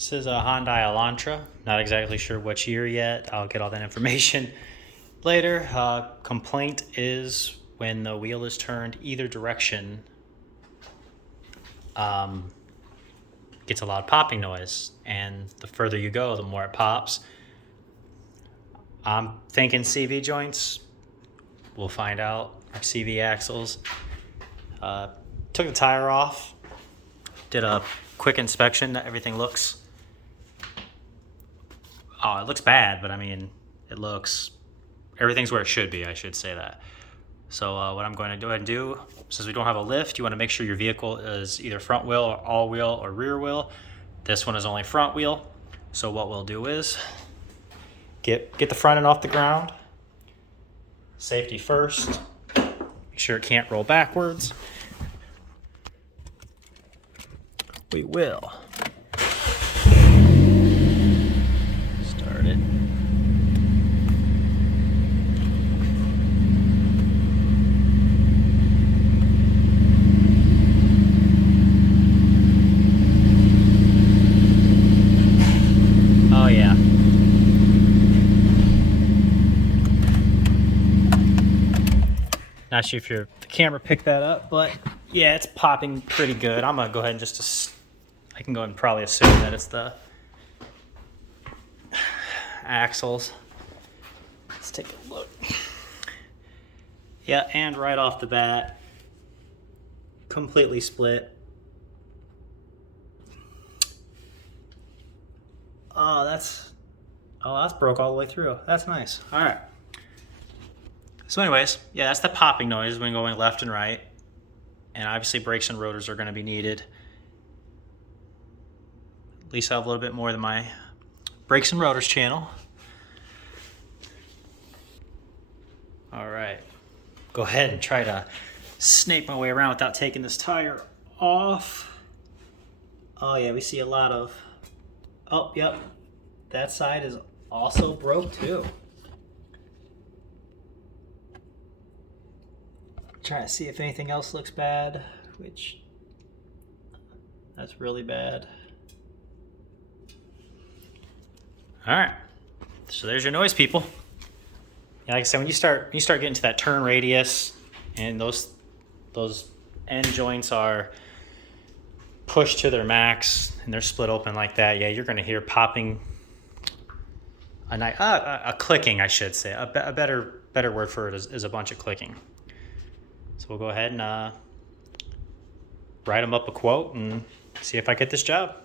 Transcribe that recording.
This is a Hyundai Elantra. Not exactly sure which year yet. I'll get all that information later. Complaint is when the wheel is turned either direction, gets a loud popping noise, and the further you go, the more it pops. I'm thinking CV joints. We'll find out. Or CV axles. Took the tire off. Did a quick inspection. Everything looks. Oh, it looks bad, but I mean, everything's where it should be. I should say that. So what I'm going to go ahead and do, since we don't have a lift, you want to make sure your vehicle is either front wheel or all wheel or rear wheel. This one is only front wheel. So what we'll do is get the front end off the ground. Safety first. Make sure it can't roll backwards. We will start it. Oh yeah. Not sure if the camera picked that up, but yeah, it's popping pretty good. I'm gonna go ahead and I can go ahead and probably assume that it's the axles. Let's take a look. Yeah, and right off the bat, completely split. That's broke all the way through. That's nice. All right. So anyways, yeah, that's the popping noise when going left and right. And obviously brakes and rotors are going to be needed. At least I have a little bit more than my brakes and rotors channel. All right. Go ahead and try to snake my way around without taking this tire off. Oh yeah, we see a lot of... Oh, yep. That side is also broke too. Trying to see if anything else looks bad, which that's really bad. All right, so there's your noise, people. Yeah, like I said, when you start getting to that turn radius, and those end joints are pushed to their max, and they're split open like that, yeah, you're going to hear popping. A clicking, I should say. A better word for it is a bunch of clicking. So we'll go ahead and write them up a quote and see if I get this job.